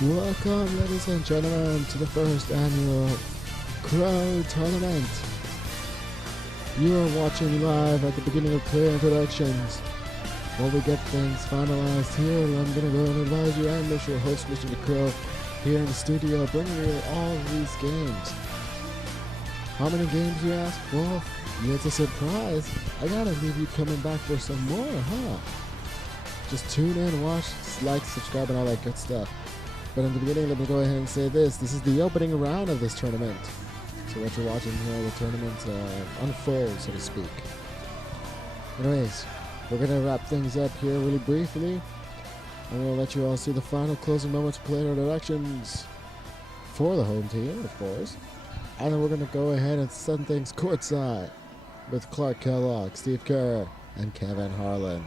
Welcome, ladies and gentlemen, to the first annual LeCrow tournament. You are watching live at the beginning of player introductions. While we get things finalized here, I'm going to go and advise you. I'm your host, Mr. LeCrow, here in the studio, bringing you all of these games. How many games, you ask? Well, it's a surprise. I gotta leave you coming back for some more, huh? Just tune in, watch, like, subscribe, and all that good stuff. But in the beginning, let me go ahead and say this. This is the opening round of this tournament. So what you're watching here, the tournament unfolds, so to speak. Anyways, we're going to wrap things up here really briefly. I'm going to let you all see the final closing moments of player introductions for the home team, of course. And then we're going to go ahead and send things courtside with Clark Kellogg, Steve Kerr, and Kevin Harlan.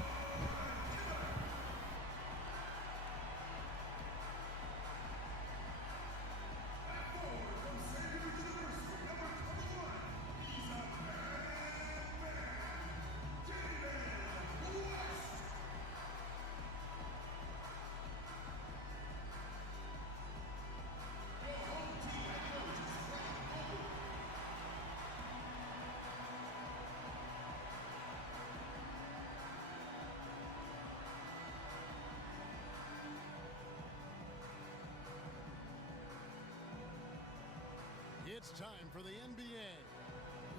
It's time for the NBA,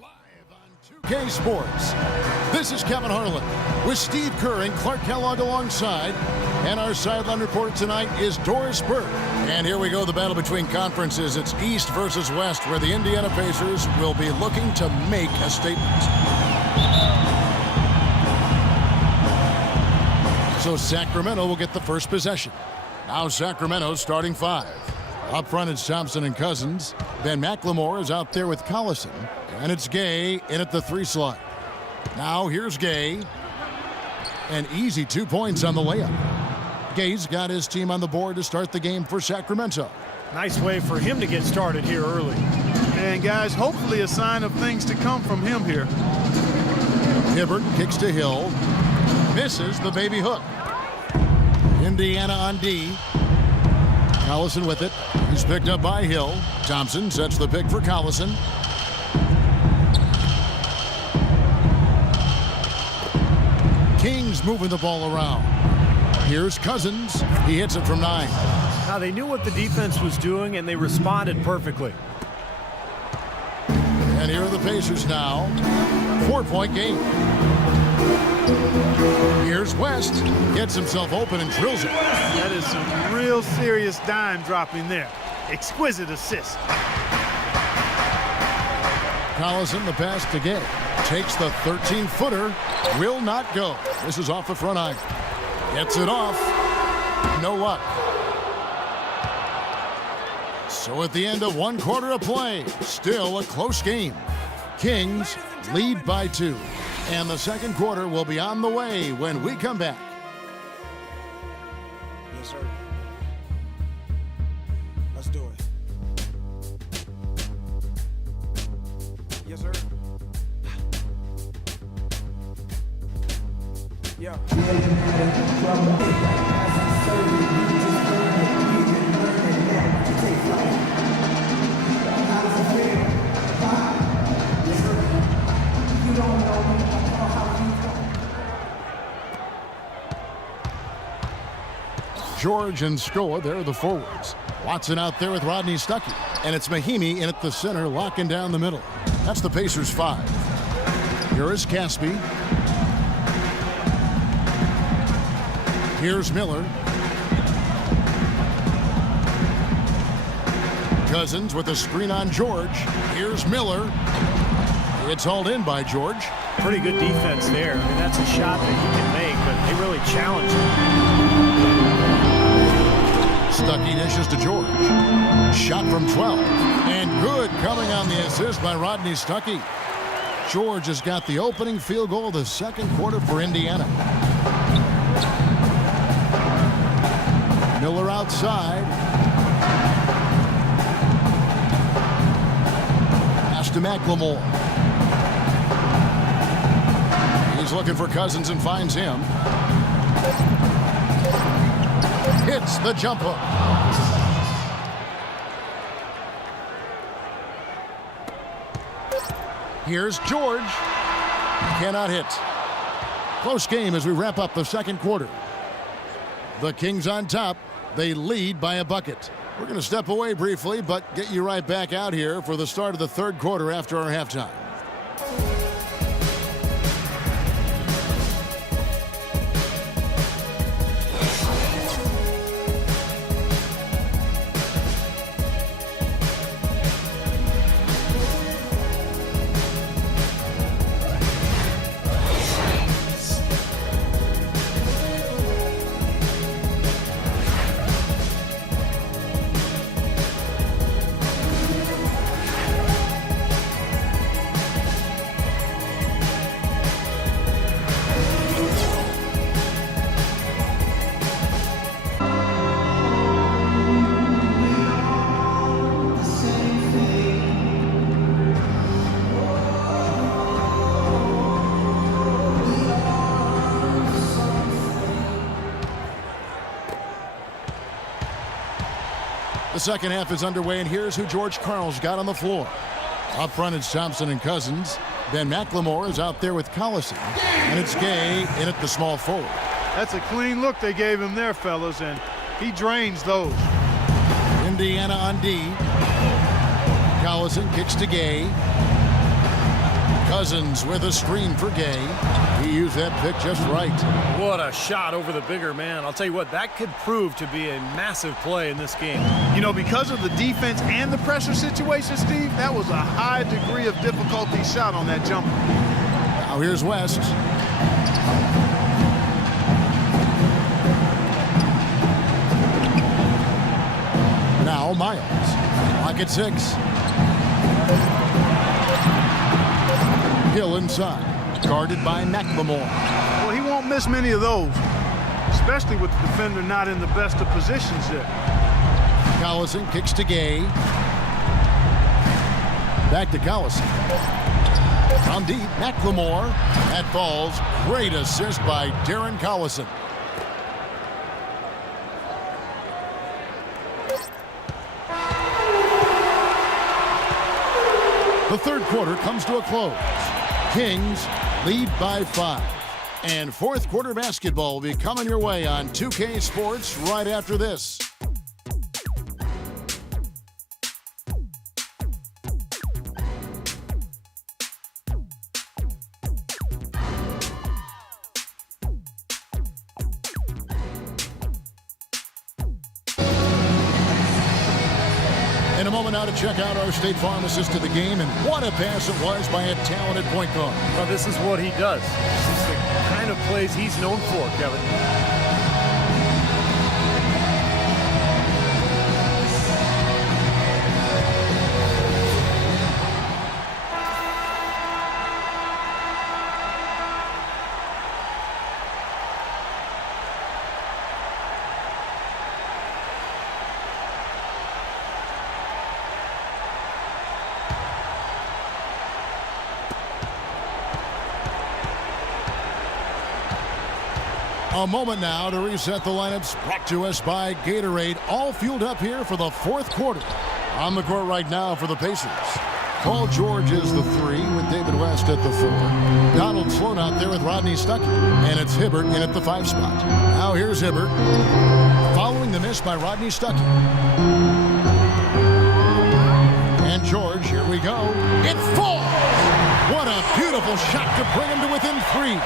live on 2K Sports. This is Kevin Harlan with Steve Kerr and Clark Kellogg alongside. And our sideline reporter tonight is Doris Burke. And here we go, the battle between conferences. It's East versus West, where the Indiana Pacers will be looking to make a statement. So Sacramento will get the first possession. Now Sacramento starting five. Up front, it's Thompson and Cousins. Ben McLemore is out there with Collison. And it's Gay in at the three slot. Now here's Gay. An easy 2 points on the layup. Gay's got his team on the board to start the game for Sacramento. Nice way for him to get started here early. And guys, hopefully a sign of things to come from him here. Hibbert kicks to Hill. Misses the baby hook. Indiana on D. Collison with it. He's picked up by Hill. Thompson sets the pick for Collison. King's moving the ball around. Here's Cousins. He hits it from 9. Now they knew what the defense was doing and they responded perfectly. And here are the Pacers now. 4-point game. Here's West. Gets himself open and drills it. That is some real serious dime dropping there. Exquisite assist. Collison, the pass to Gay. Takes the 13-footer. Will not go. This is off the front iron. Gets it off. No luck. So at the end of 1 quarter of play, still a close game. Kings lead by 2. And the second quarter will be on the way when we come back. Yes, sir. Let's do it. Yes, sir. Yeah. George and Scoa, they're the forwards. Watson out there with Rodney Stuckey. And it's Mahimi in at the center, locking down the middle. That's the Pacers 5. Here is Caspi. Here's Miller. Cousins with a screen on George. Here's Miller. It's hauled in by George. Pretty good defense there. I mean, that's a shot that he can make, but they really challenged him. Stuckey dishes to George. Shot from 12. And good coming on the assist by Rodney Stuckey. George has got the opening field goal of the second quarter for Indiana. Miller outside. Pass to McLemore. He's looking for Cousins and finds him. Hits the jump hook. Here's George. Cannot hit. Close game as we wrap up the second quarter. The Kings on top. They lead by a bucket. We're going to step away briefly, but get you right back out here for the start of the third quarter after our halftime. The second half is underway, and here's who George Karl's got on the floor. Up front, it's Thompson and Cousins. Ben McLemore is out there with Collison. And it's Gay in at the small forward. That's a clean look they gave him there, fellas, and he drains those. Indiana on D. Collison kicks to Gay. Cousins with a screen for Gay. He used that pick just right. What a shot over the bigger man. I'll tell you what, that could prove to be a massive play in this game. You know, because of the defense and the pressure situation, Steve, that was a high degree of difficulty shot on that jumper. Now here's West. Now Miles. Clock at 6. Hill inside, guarded by McLemore. Well, he won't miss many of those, especially with the defender not in the best of positions there. Collison kicks to Gay. Back to Collison. From deep, McLemore. That falls. Great assist by Darren Collison. The third quarter comes to a close. Kings lead by 5. And fourth quarter basketball will be coming your way on 2K Sports right after this. In a moment now to check out our State Farm assist to the game, and what a pass it was by a talented point guard. Well, this is what he does. This is the kind of plays he's known for, Kevin. A moment now to reset the lineups, brought to us by Gatorade, all fueled up here for the fourth quarter. On the court right now for the Pacers. Paul George is the 3 with David West at the 4. Donald Sloan out there with Rodney Stuckey. And it's Hibbert in at the 5 spot. Now here's Hibbert. Following the miss by Rodney Stuckey. And George, here we go. It falls! What a beautiful shot to bring him to within 3.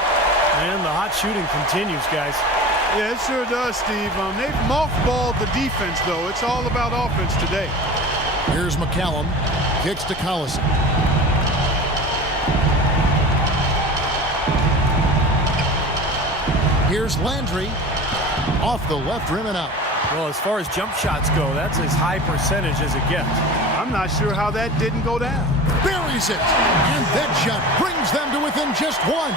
And the hot shooting continues, guys. Yeah, it sure does, Steve. They've mothballed the defense, though. It's all about offense today. Here's McCallum. Kicks to Collison. Here's Landry. Off the left rim and out. Well, as far as jump shots go, that's as high percentage as it gets. I'm not sure how that didn't go down. Buries it. And that shot brings them to within just 1.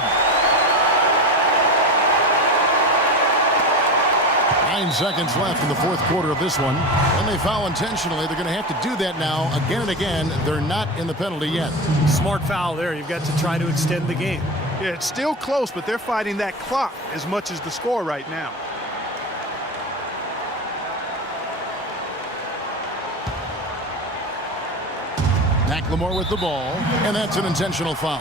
9 seconds left in the fourth quarter of this one. When they foul intentionally, they're going to have to do that now again and again. They're not in the penalty yet. Smart foul there. You've got to try to extend the game. Yeah, it's still close, but they're fighting that clock as much as the score right now. McLemore with the ball, and that's an intentional foul.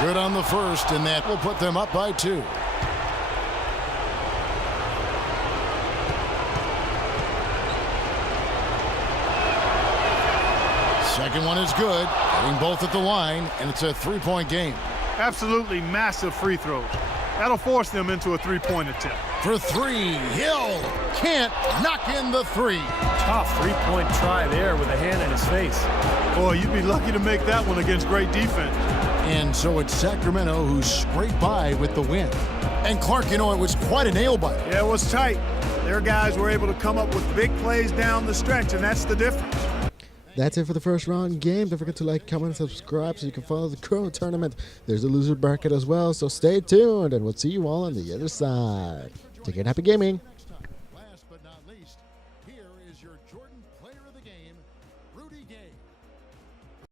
Good on the first, and that will put them up by 2. Second one is good, getting both at the line, and it's a 3-point game. Absolutely massive free throws. That'll force them into a three-point attempt. For 3, Hill can't knock in the 3. Tough three-point try there with a hand in his face. Boy, you'd be lucky to make that one against great defense. And so it's Sacramento who scraped by with the win. And Clark, you know, it was quite a nail-biter. Yeah, it was tight. Their guys were able to come up with big plays down the stretch, and that's the difference. That's it for the first round game. Don't forget to like, comment, and subscribe so you can follow the LeCrow tournament. There's a loser bracket as well, so stay tuned, and we'll see you all on the other side. Take care and happy gaming.